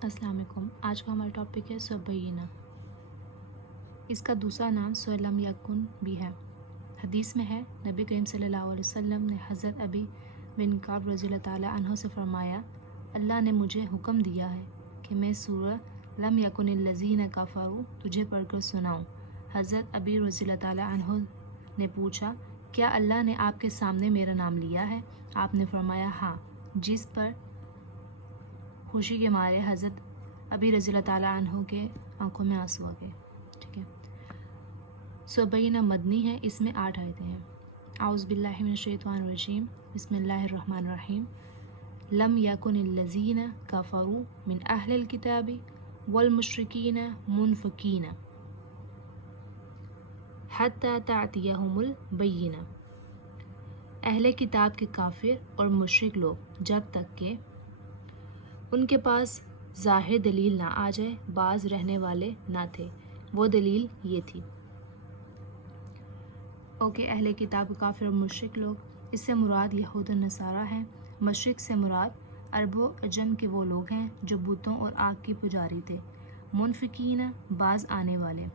अस्सलाम वालेकुम। आज का हमारा टॉपिक है सुबैना। इसका दूसरा नाम सलम यकुन भी है। हदीस में है, नबी करीम सल्लल्लाहु अलैहि वसल्लम ने हज़रत अबी बिन काब रज़ियल्लाहु ताला अन्हु से फरमाया, अल्लाह ने मुझे हुक्म दिया है कि मैं सूरह लम यकुनिल्लज़ीना कफ़रू तुझे पढ़कर सुनाऊँ। हज़रत अबी रज़ियल्लाहु ताला अन्हु ने पूछा, क्या अल्लाह ने आपके सामने मेरा नाम लिया है? आपने फरमाया हाँ, जिस पर खुशी के मारे हज़रत अबी रज़ियल्लाहु ताला अन्हु के आंखों में आंसू आ गए। ठीक है। सुबैना मदनी है, इसमें 8 आयतें हैं। आउज़ बिल्लाहि मिनश शैतानिर रजीम, बिस्मिल्लाहिर रहमानिर रहीम। लम यकुनिल्लज़ीना कफ़रू मिन अहलिल किताबि वल मुश्रिकीना मुनफ़कीना हत्ता तातियहुमुल बय्यिना। अहले किताब के काफिर और मुश्रिक लोग जब तक के उनके पास ज़ाहिर दलील ना आ जाए, बाज रहने वाले ना थे। वो दलील ये थी। ओके, अहले किताब काफिर और मुश्रिक लोग, इससे मुराद यहूद और नसारा हैं। मशरिक से मुराद अरब व अजम के वो लोग हैं जो बुतों और आग की पुजारी थे। मुनफिकीन बाज आने वाले।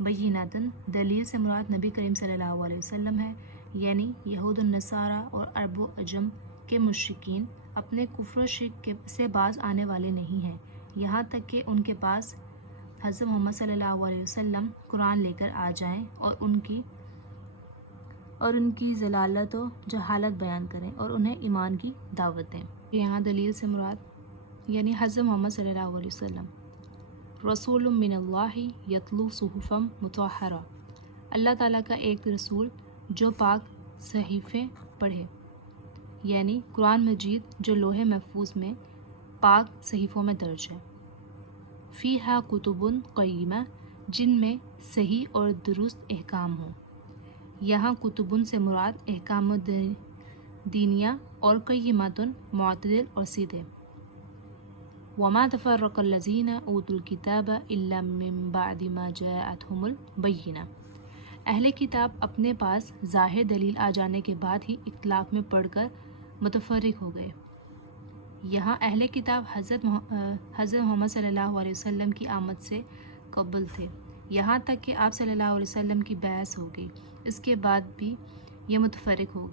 बय्यिनातन दलील से मुराद नबी करीम सल्लल्लाहु अलैहि वसल्लम है, यानी यहूद और नसारा और अरब व अजम के मुश्रिकीन अपने कुफ्र शिर्क से बाज आने वाले नहीं हैं, यहाँ तक कि उनके पास हज़रत मोहम्मद सल्लल्लाहु अलैहि वसल्लम कुरान लेकर आ जाएं और उनकी ज़लालत व जहालत बयान करें और उन्हें ईमान की दावत दें। यहाँ दलील से मुराद यानी हज़रत मोहम्मद सल्लल्लाहु अलैहि वसल्लम। रसूलुम मिनल्लाहि यतलू सुहुफ़म मुतहहरा, अल्लाह ताला का एक रसूल जो पाक सहीफ़े पढ़े, यानी कुरान मजीद जो लोहे महफूज में पाक सहीफ़ों में दर्ज है। फ़ीहा कुतुबुन क़य्यिमा, जिनमें सही और दुरुस्त अहकाम हों। यहाँ कुतुबुन से मुराद अहकाम दीनिया और क़य्यिमातुन मुअतदिल और सीधे। वमा तफ़र्रक़ल्लज़ीना ऊतुल किताबा इल्ला मिन बअदि मा जाअतहुमुल बय्यिना। अहले किताब अपने पास ज़ाहिर दलील आ जाने के बाद ही इख्तिलाफ में पढ़कर मुतफ़र्रिक़ हो गए। यहाँ अहले किताब हज़रत मोहम्मद सल्लल्लाहु अलैहि वसल्लम की आमद से कबल थे, यहाँ तक कि आप सल्लल्लाहु अलैहि वसल्लम की बैस हो गई। इसके बाद ये मुतफ़र्रिक़ हो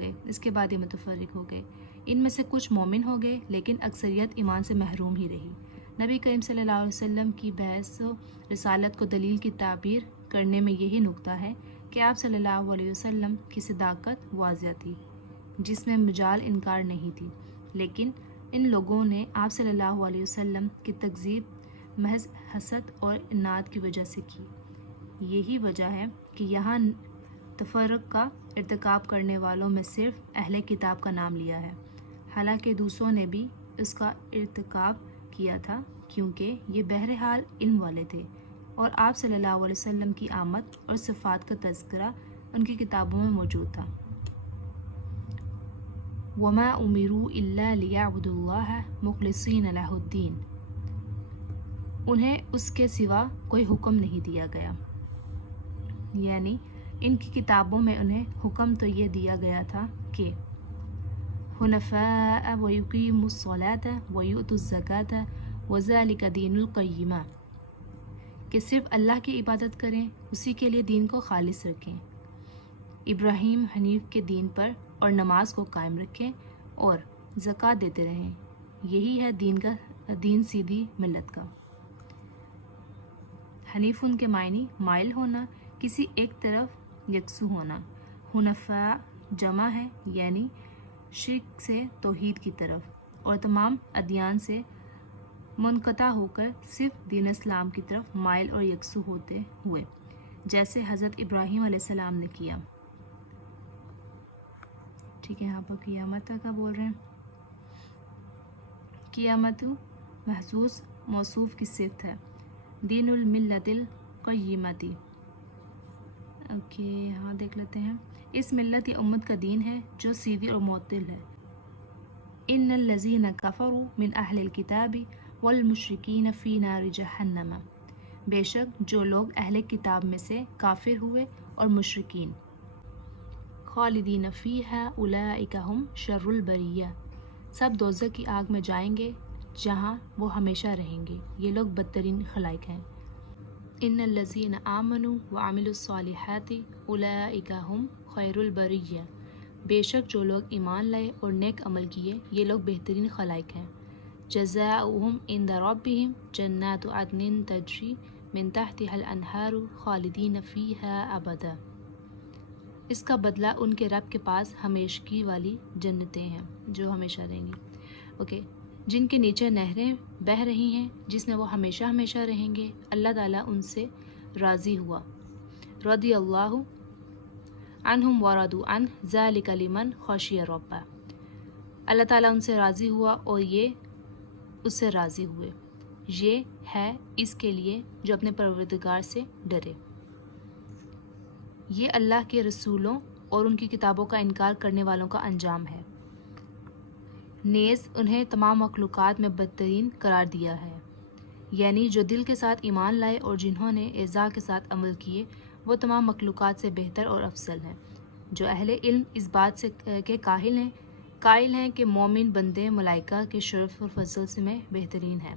गए। इनमें से कुछ मोमिन हो गए, लेकिन अक्सरियत ईमान से महरूम ही रही। नबी करीम सल्लल्लाहु अलैहि वसल्लम की बैस रिसालत को दलील की ताबीर करने में यही नुक्ता है कि आप सल्लल्लाहु अलैहि वसल्लम की सदाकत वाज़िह थी, जिसमें मजाल इनकार नहीं थी। लेकिन इन लोगों ने आप सल्लल्लाहु अलैहि वसल्लम की तकज़ीब महज हसद और इनाद की वजह से की। यही वजह है कि यहाँ तफर्रुक़ का इर्तिकाब करने वालों में सिर्फ अहले किताब का नाम लिया है, हालांकि दूसरों ने भी इसका इर्तिकाब किया था, क्योंकि ये बहरहाल इल्म वाले थे और आप सल्लल्लाहु अलैहि वसल्लम की आमद और सिफ़ात का तज़किरा उनकी किताबों में मौजूद था। वमा उमिरू इल्ला लियअबुदुल्लाह मुख़लिसीन लहुद्दीन, उन्हें उसके सिवा कोई हुक्म नहीं दिया गया। यानी इनकी किताबों में उन्हें हुक्म तो ये दिया गया था कि हुनफ़ा व युक़ीमुस्सलात व युतुज़्ज़कात व ज़ालिका दीनुल क़य्यिमा, कि सिर्फ अल्लाह की इबादत करें, उसी के लिए दीन को खालिस रखें, इब्राहीम हनीफ के दीन पर, और नमाज को कायम रखें और ज़कात देते रहें। यही है दीन सीधी मिल्लत का। हनीफ उनके मायनी माइल होना, किसी एक तरफ यकसू होना। हुनफ़ा जमा है, यानी शिर्क से तौहीद की तरफ, और तमाम अदियान से मुनक़ता होकर सिर्फ दीन इस्लाम की तरफ माइल और यकसू होते हुए, जैसे हज़रत इब्राहीम अलैहिस्सलाम ने किया। ठीक है, यहाँ पर क़ियामत का बोल रहे हैं। क़ियामत महसूस मौसूफ़ की सिफ़त है। दीनुल मिल्लतिल क़य्यिमती। ओके, यहाँ देख लेते हैं। इस मिल्लत या उम्मत का दीन है जो सीधी और मुअत्तिल है। इन्नल्लज़ीना कफ़रू मिन अहलिल किताबि वल मुश्रिकीन फ़ी नारि जहन्नम, बेशक जो लोग अहले किताब में से काफिर हुए और मुश्रिकीन, खालिदीन फ़ीहा उलाइका हुम शर्रुल बरिया, सब दोज़ख की आग में जाएंगे, جہاں وہ ہمیشہ رہیں گے۔ یہ لوگ بدترین خلائق ہیں۔ ان الذین آمنوا وعملوا الصالحات اولئک ھم خیر البریہ، بے شک جو لوگ ایمان لائے اور نیک عمل کیے یہ لوگ بہترین خلائق ہیں۔ جزاؤہم عند ربہم جنات عدن تجری من تحتها الانہار خالدین فیہا ابدا، اس کا بدلہ ان کے رب کے پاس ہمیشگی والی جنتیں ہیں جو ہمیشہ رہیں گی، جن کے نیچے نہریں بہہ رہی ہیں، جس میں وہ ہمیشہ ہمیشہ رہیں گے۔ اللہ تعالیٰ ان سے راضی ہوا۔ رضی اللہ عنہم ورضوا عنہ ذلک لمن خشی ربہ، اللہ تعالیٰ ان سے راضی ہوا اور یہ اس سے راضی ہوئے، یہ ہے اس کے لیے جو اپنے پروردگار سے ڈرے۔ یہ اللہ کے رسولوں اور ان کی کتابوں کا انکار کرنے والوں کا انجام ہے، نیز انہیں تمام مخلوقات میں بدترین قرار دیا ہے، یعنی جو دل کے ساتھ ایمان لائے اور جنہوں نے اعضاء کے ساتھ عمل کیے وہ تمام مخلوقات سے بہتر اور افضل ہیں۔ جو اہل علم اس بات سے کے قائل ہیں کہ مومن بندے ملائکہ کے شرف اور فضل سے میں بہترین ہیں،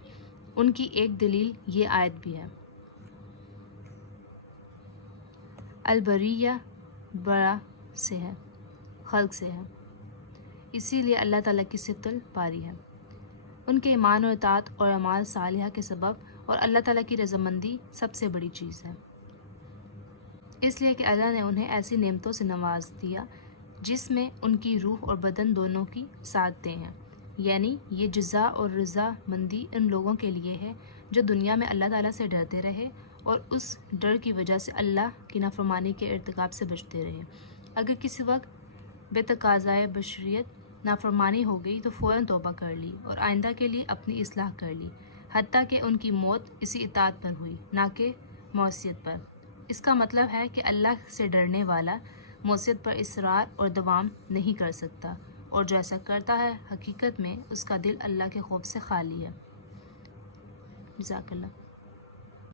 ان کی ایک دلیل یہ آیت بھی ہے۔ البریہ برا سے ہے، خلق سے ہے، اسی لیے اللہ تعالیٰ کی صفت الباری ہے۔ ان کے ایمان اور اطاعت اور اعمال صالحہ کے سبب اور اللہ تعالیٰ کی رضامندی سب سے بڑی چیز ہے، اس لیے کہ اللہ نے انہیں ایسی نعمتوں سے نواز دیا جس میں ان کی روح اور بدن دونوں کی سعادتیں ہیں، یعنی یہ جزا اور رضا مندی ان لوگوں کے لیے ہے جو دنیا میں اللہ تعالیٰ سے ڈرتے رہے اور اس ڈر کی وجہ سے اللہ کی نافرمانی کے ارتکاب سے بچتے رہے۔ اگر کسی وقت بے تقاضائے بشریت نافرمانی ہو گئی تو فوراً توبہ کر لی اور آئندہ کے لیے اپنی اصلاح کر لی، حتیٰ کہ ان کی موت اسی اطاعت پر ہوئی نہ کہ معصیت پر۔ اس کا مطلب ہے کہ اللہ سے ڈرنے والا معصیت پر اصرار اور دوام نہیں کر سکتا، اور جو ایسا کرتا ہے حقیقت میں اس کا دل اللہ کے خوف سے خالی ہے۔ جزاک اللہ۔